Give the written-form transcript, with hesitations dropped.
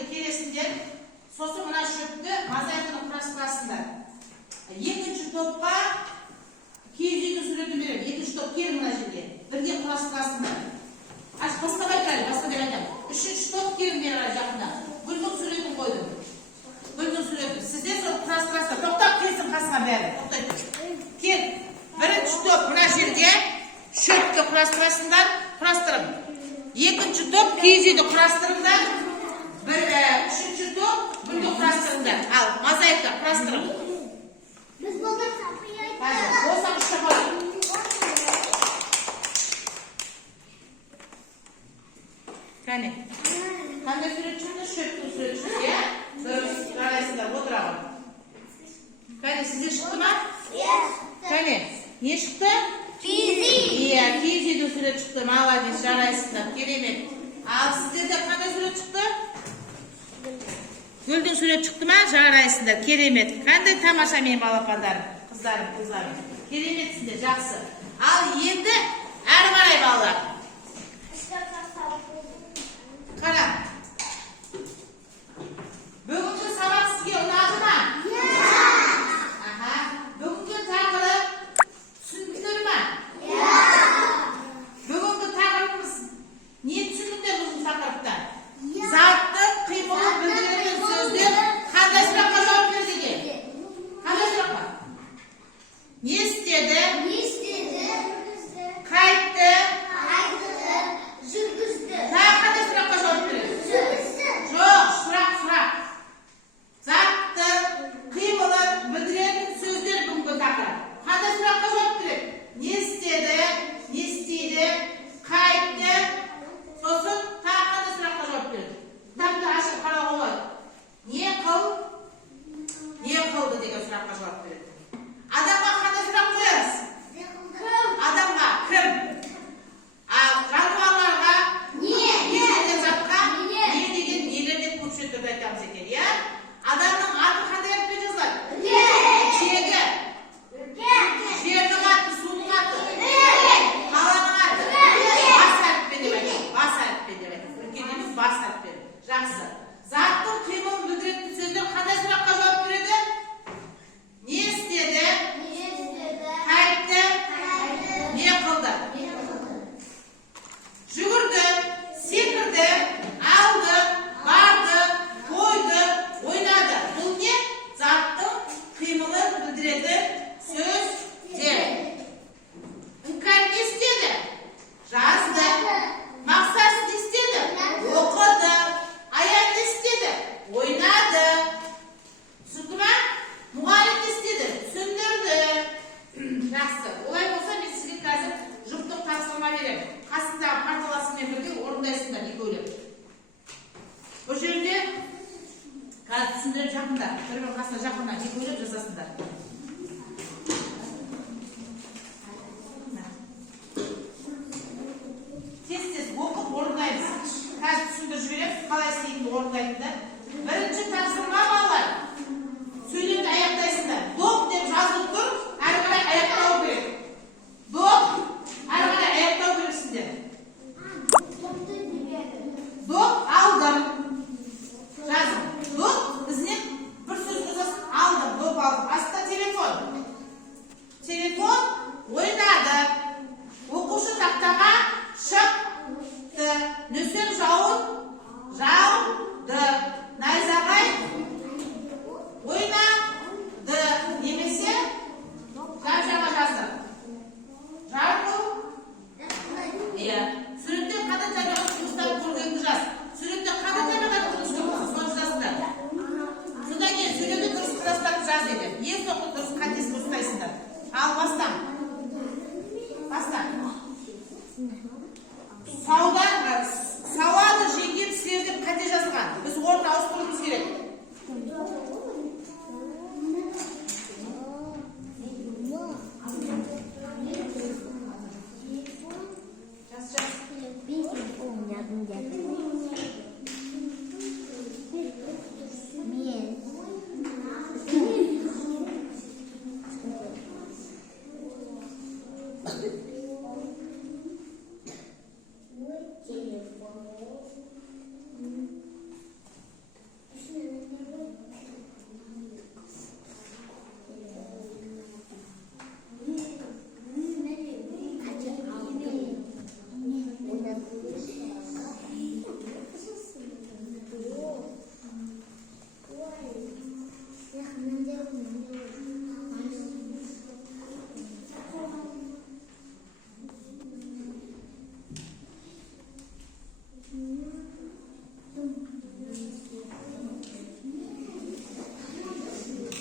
жерге келесіңдер. Сосын мына шөпті мозаиканы құрастырасыңдар. Екінші топқа киіз үйдің суретін беремін. Екінші топ кел мына жерге. Бірге құрастырасыңдар. Бастабай тұрайын, бастабай айтам. Үшінші топ келіңдер жақында. Гүлдің суретін қойдым. Гүлдің суретін. Сіздер сол құрастырасыңдар. Тоқтап келсін қасыма бәрі. Тоқтайтын. Кел. Бірінші топ мына жерге шөпті құрастырасыңдар. Құрастырым. Екінші топ киіз үйді құрастырыңдар. Үшінші топ гүлді құрастырыңдар. Ал мозаика құрастырым. Біз болған сапый айтады. Болсақ үш шапалай. Кәне. Қандай сурет шықты? Шөптің сурет шықты, е? Дұрыс, жарайсыңдар, отырағым. Кәне, сізде шықты ма? Кәне, не шықты? Киіз үй. Иә, киіз үйдің сурет шықты. Молодец, жарайсыңдар, керемет. Ал сіздерде қандай сурет шықты? Гүлдің сурет шықты ма? Жарайсыңдар, керемет. Қандай тамаша менің балапандарым, қыздарым. Кереметсіңдер, жақсы. Ал енді әрі қарай балалар. Қара. Бүгінгі сабақ сізге ұнады ма? Бүгінгі тақырып түсіндіңдер ма? Бүгінгі тақырыбымыз не түсіндіңдер бүгінгі тақырыптан? Затты, қимылы, білдіретін сөздер қандай сұраққа жауап бер деген? Қандай сұраққа? Не істеді? Қайтты? Жүргізді. Тағы қандай сұраққа жауап береді? Жоқ, сұрақ. Затты, қимылын, білдіретін сөздер бүгінгі тақырып. Қандай сұраққа жауап береді? Не істеді? Не істейді? Қайтты? Сосын тағы қандай сұраққа жауап береді? Кітапты ашып қарауға болады. Не қылды деген сұраққа жауап береді. Адамға қандай сұрақ қоямыз? Адамға кім? Ал жануарларға не деген затқа не деген нелерден көпше түрде айтамыз екен, иә? Адамның аты қандай әріппен жазылады? Тегі. Жердің аты, судың аты. Қаланың аты. Бас әріппен деп айтамыз. Бас әріппен деп айтамыз. Үлкен емес, бас әріппен. Жақсы. Заттың қимылын білдіретін сөздер қандай сұраққа жауап береді? Не істеді? Қайтты? Не қылды? Жүгірді, секірді, алды, барды, қойды, ойнады. Бұл не? Заттың қимылын білдіретін сөздер. Іңкәр не істеді? Жазды. Мақсат не істеді? Оқыды. Аян не істеді? Ойнады. Түсінді ма? Мұғалім не істеді? Түсіндірді. Жақсы. Олай болса мен сізге қазір жұптық тапсырма беремін. Қасындағы парталасымен бірге орындайсыңдар екеулеп. Бұл жерде қазір түсіндіріп жақында. Бір қасына жақында екеулеп жасасыңдар. Тез оқып орындаймыз. Қазір түсіндіріп жібереміз. Қалай істейтінді орындайтындар.